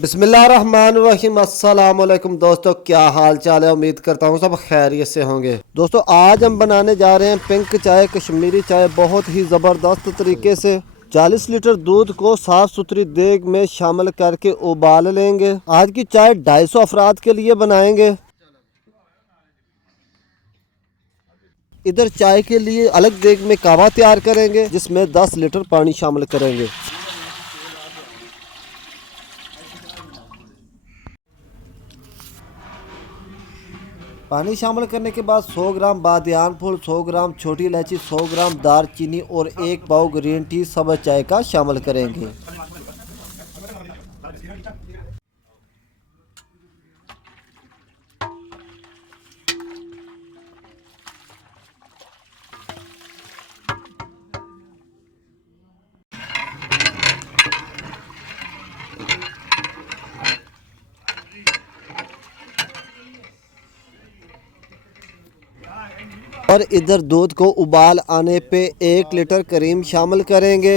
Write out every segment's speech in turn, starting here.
बिस्मिल्लाहिर्रहमानिर्रहीम। अस्सलाम वालेकुम दोस्तों, क्या हाल चाल है। उम्मीद करता हूँ सब खैरियत से होंगे। दोस्तों आज हम बनाने जा रहे हैं पिंक चाय, कश्मीरी चाय, बहुत ही ज़बरदस्त तरीके से। 40 लीटर दूध को साफ़ सुथरी देग में शामिल करके उबाल लेंगे। आज की चाय 250 अफराद के लिए बनाएंगे। इधर चाय के लिए अलग देग में कहवा तैयार करेंगे, जिसमें 10 लीटर पानी शामिल करेंगे। पानी शामिल करने के बाद 100 ग्राम बादियान फूल, 100 ग्राम छोटी इलायची, 100 ग्राम दालचीनी और 1 पाव ग्रीन टी सब चाय का शामिल करेंगे। और इधर दूध को उबाल आने पे 1 लीटर करीम शामिल करेंगे।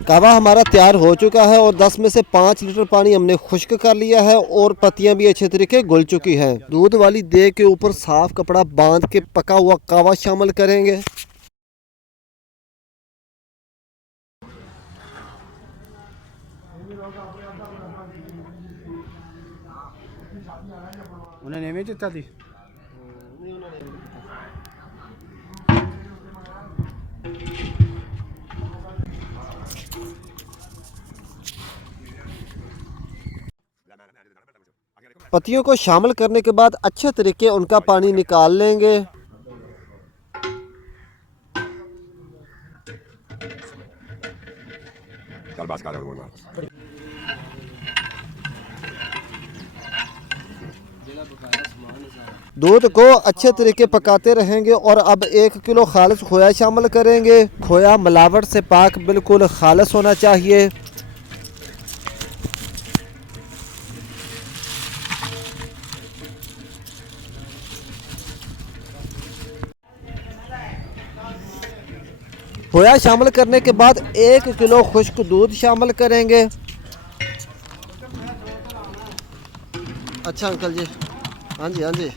कहवा हमारा तैयार हो चुका है और 10 में से 5 लीटर पानी हमने खुश्क कर लिया है और पत्तियां भी अच्छे तरीके घुल चुकी हैं। दूध वाली देग के ऊपर साफ कपड़ा बांध के पका हुआ कहवा शामिल करेंगे। उन्हें नहीं चिता थी। पत्तियों को शामिल करने के बाद अच्छे तरीके उनका पानी निकाल लेंगे। दूध को अच्छे तरीके पकाते रहेंगे और अब 1 किलो खालिस खोया शामिल करेंगे। खोया मिलावट से पाक बिल्कुल खालिस होना चाहिए। खोया शामिल करने के बाद 1 किलो खुश्क दूध शामिल करेंगे। अच्छा अंकल जी, हाँ जी हाँ जी।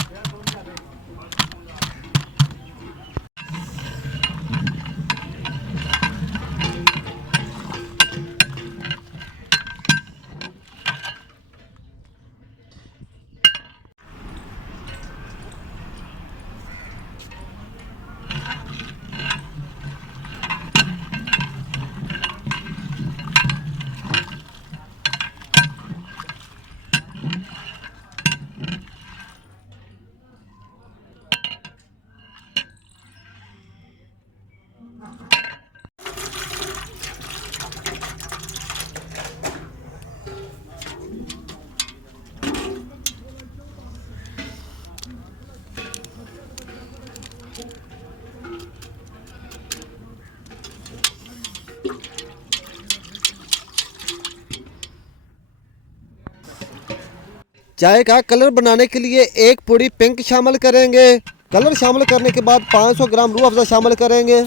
चाय का कलर बनाने के लिए 1 पूड़ी पिंक शामिल करेंगे। कलर शामिल करने के बाद 500 ग्राम रूह अफ़ज़ा शामिल करेंगे।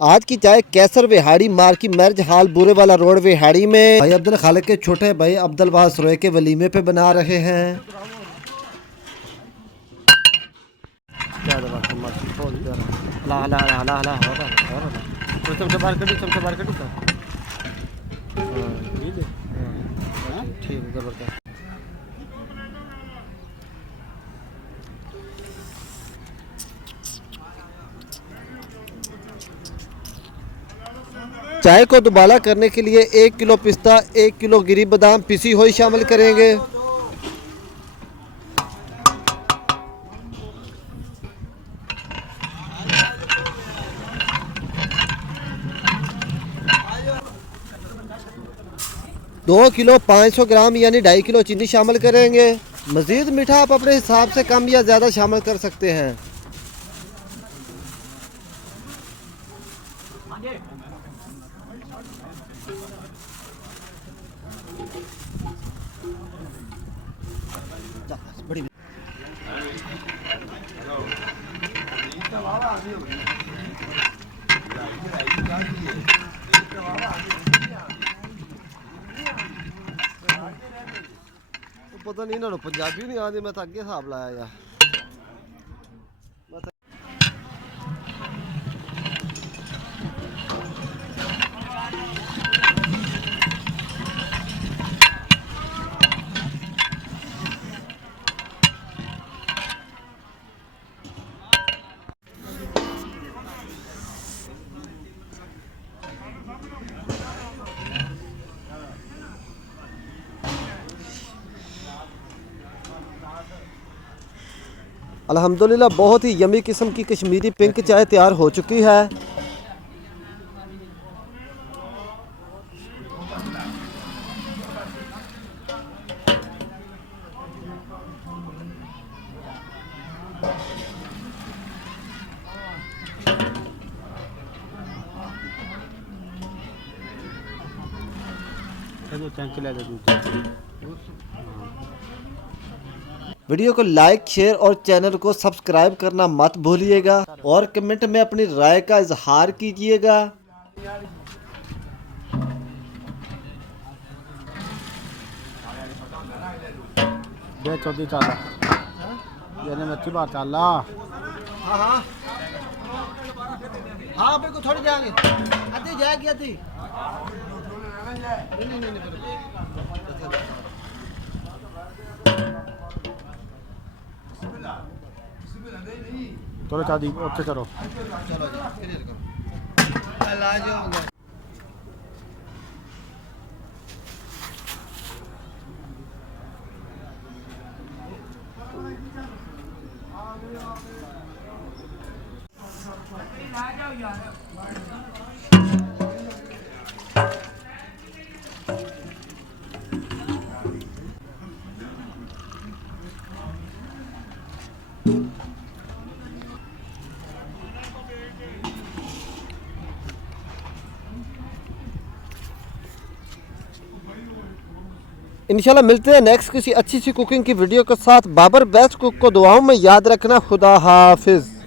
आज की चाय कैसर विहाड़ी मार्की मर्ज हाल बुरे वाला रोड विहाड़ी में भाई अब्दुल खालिक के छोटे भाई अब्दुल वास रोए के वलीमे पे बना रहे हैं। चाय को दुबाला करने के लिए 1 किलो पिस्ता, 1 किलो गिरी बादाम पिसी हुई शामिल करेंगे। 2 किलो 500 ग्राम यानी 2.5 किलो चीनी शामिल करेंगे। मज़ीद मीठा आप अपने हिसाब से कम या ज़्यादा शामिल कर सकते हैं। पता नहीं इन्होंने पंजाबी नहीं आती, मैं तो अगे हिसाब लाया यार। अल्हम्दुलिल्लाह बहुत ही यमी किस्म की कश्मीरी पिंक चाय तैयार हो चुकी है। वीडियो को लाइक शेयर और चैनल को सब्सक्राइब करना मत भूलिएगा और कमेंट में अपनी राय का इजहार कीजिएगा। हाँ बिल्कुल थोड़ी जाएंगे, आधी जाएगी आधी। चलो चादी ओके करो। चलो जी क्लियर करो। इलाज हो गया। इंशाल्लाह मिलते हैं नेक्स्ट किसी अच्छी सी कुकिंग की वीडियो के साथ। बाबर बेस्ट कुक को दुआओं में याद रखना। खुदा हाफिज़।